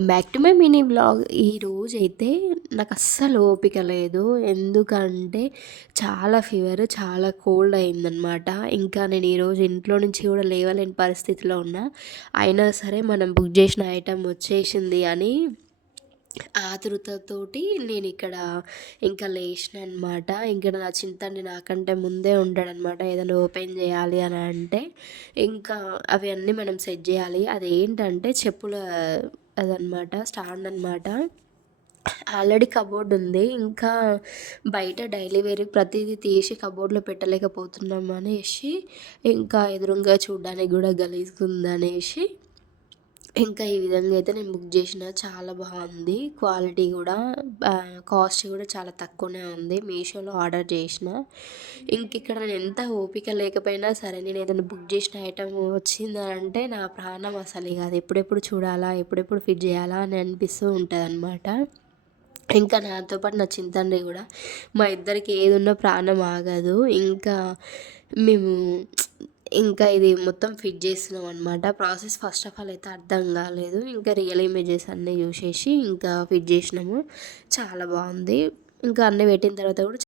Back to my mini blog ఈరోజైతే నాకు అస్సలు ఓపిక లేదు. ఎందుకంటే చాలా ఫీవర్ చాలా కోల్డ్ అయిందనమాట ఇంకా నేను ఈరోజు ఇంట్లో నుంచి కూడా లేవలేని పరిస్థితిలో ఉన్నా. అయినా సరే మనం బుక్ చేసిన ఐటెం వచ్చేసింది అని ఆతృతతోటి నేను ఇక్కడ ఇంకా లేచిన అనమాట ఇంకా నా చింతని నాకంటే ముందే ఉంటాడనమాట ఏదైనా ఓపెన్ చేయాలి అని అంటే ఇంకా అవి అన్నీ మనం సెట్ చేయాలి. అది ఏంటంటే చెప్పుల అదనమాట స్టాండ్ అనమాట ఆల్రెడీ కబోర్డ్ ఉంది. ఇంకా బయట డైలీ వేర్ ప్రతిదీ తీసి కబోర్డ్లో పెట్టలేకపోతున్నాం అనేసి ఇంకా ఎదురుగా చూడడానికి కూడా గలీజ్గా ఉందనేసి ఇంకా ఈ విధంగా అయితే నేను బుక్ చేసిన చాలా బాగుంది. క్వాలిటీ కూడా కాస్ట్ కూడా చాలా తక్కువనే ఉంది. మీషోలో ఆర్డర్ చేసిన. ఇంక ఇక్కడ నేను ఎంత ఓపిక లేకపోయినా సరే నేను ఏదైనా బుక్ చేసిన ఐటమ్ వచ్చిందంటే నా ప్రాణం అసలు కాదు ఎప్పుడెప్పుడు చూడాలా ఎప్పుడెప్పుడు ఫిట్ చేయాలా అని అనిపిస్తూ ఉంటుంది అనమాట ఇంకా నాతో పాటు నా చింతండ్రి కూడా మా ఇద్దరికి ఏదున్నా ప్రాణం ఆగదు. ఇంకా మేము ఇంకా ఇది మొత్తం ఫిట్ చేసినాం అనమాట ప్రాసెస్ ఫస్ట్ ఆఫ్ ఆల్ అయితే అర్థం కాలేదు. ఇంకా రియల్ ఇమేజెస్ అన్నీ చూసేసి ఇంకా ఫిట్ చేసినాము. చాలా బాగుంది. ఇంకా అన్నీ పెట్టిన తర్వాత కూడా